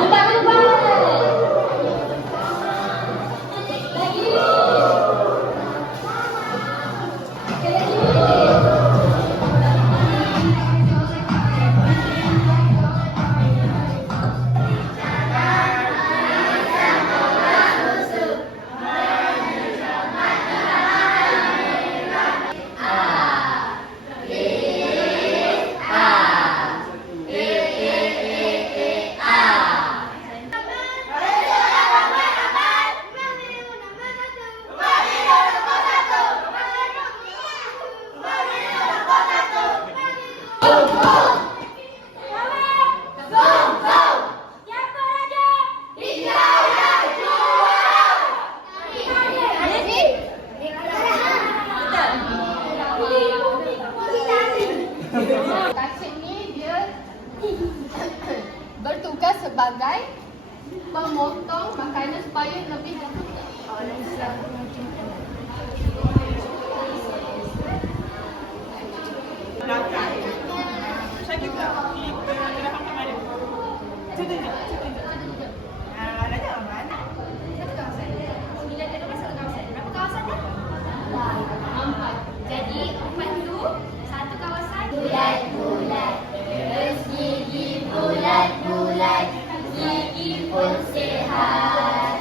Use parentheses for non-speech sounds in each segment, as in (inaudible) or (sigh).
我百分之 Sebagai pemotong makanan supaya lebih Saya juga klik ke belakang kamera dia. Cuba tunjuk, cuba tunjuk. Ah, dah jauh mana? Jadi empat tu satu kawasan bulat bulat bergigi bulat bulat gigi pun sihat.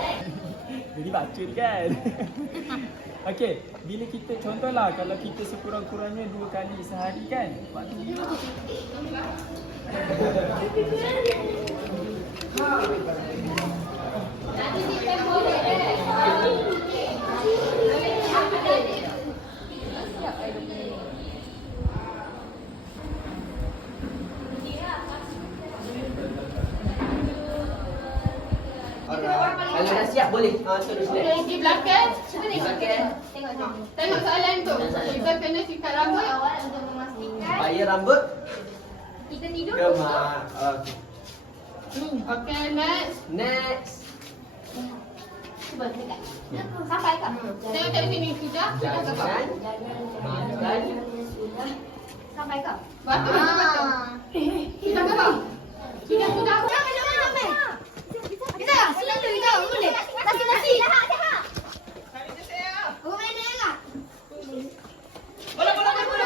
Jadi bacun kan? (laughs) Okey, bila kita contohlah kalau kita sekurang-kurangnya dua kali sehari kan? Waktu Alright. (laughs) Kalau dah siap boleh. Ha, suruh sini. Okey, di belakang. Di belakang. Tengok soalan tu. Kita kena sikat rambut. Awal untuk memastikan Bayar rambut. kita tidur Kemak. Okay. Okey, next. Next. Cuba dekat. Sampai kak. Tengok kat sini sudah. Sudah ke kau? Jangan. Makan. Sampai kak. Batu betul betul. Sudah ke kau? Sudah sudah. Kita sila tu kita boleh. Nasi nasi. Kali tu saya. Aku main dengan. Bola, bola, bola, bola.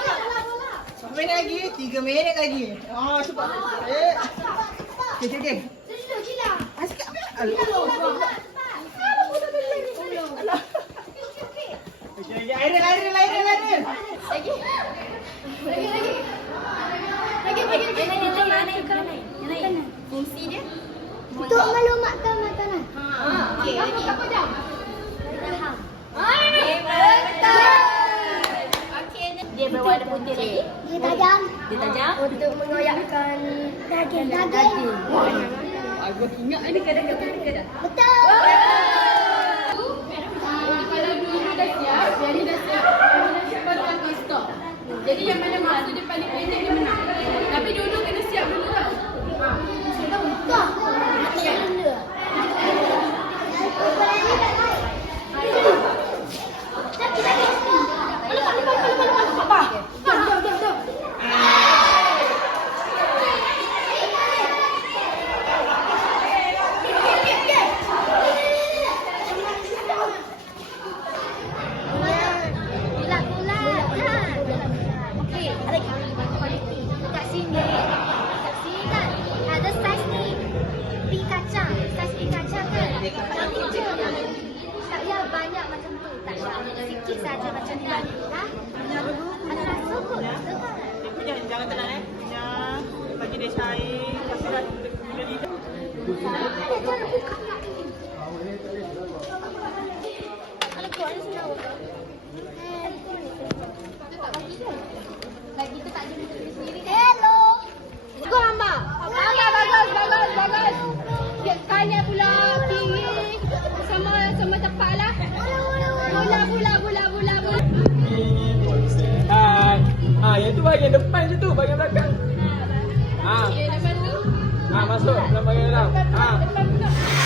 Berapa minit lagi? Tiga minit lagi. Ah, cepat. Eh. Okey, okey, okey. Sila sila. Asyik. Alah. Alah. Okey, okey. Airil, airil, airil, airil. Lagi. Lagi lagi. Lagi lagi lagi. Yang lain yang lain yang lain. Yang lain. Fungsi dia Untuk melumatkan makanan. Ha. Okey. Berapa jam? Okey, betul. Okey, dia berwarna putih lagi. Dia tajam Tajam. untuk mengoyakkan daging. Daging. Aku ingat ada kadang-kadang kadang. Betul. Kalau dua-dua dah siap, yang ni dah siap, yang ni dah siap baru akan stop. Jadi yang mana masa dia paling pendek dia menang. Tapi dulu tau. Ha. Betul. Mati benda. Bulat-bulat. Okey, ada kat sini. Kat sini kan ada saiz ni. Pink kacang. Saiz pink kacang kan. Yang ni je. Tak payah banyak macam tu. Tak. Sikit saja macam ni. Ha? Asal cukup. Dengar. Tapi jangan, tenang eh. Jangan. Bagi dia cair. Lepas tu dah gula lidah. Ada cara buka. Lagi Ah, yang tu bahagian depan je tu, bahagian belakang. Ah, tu. ah masuk dalam bahagian dalam. Depan pula.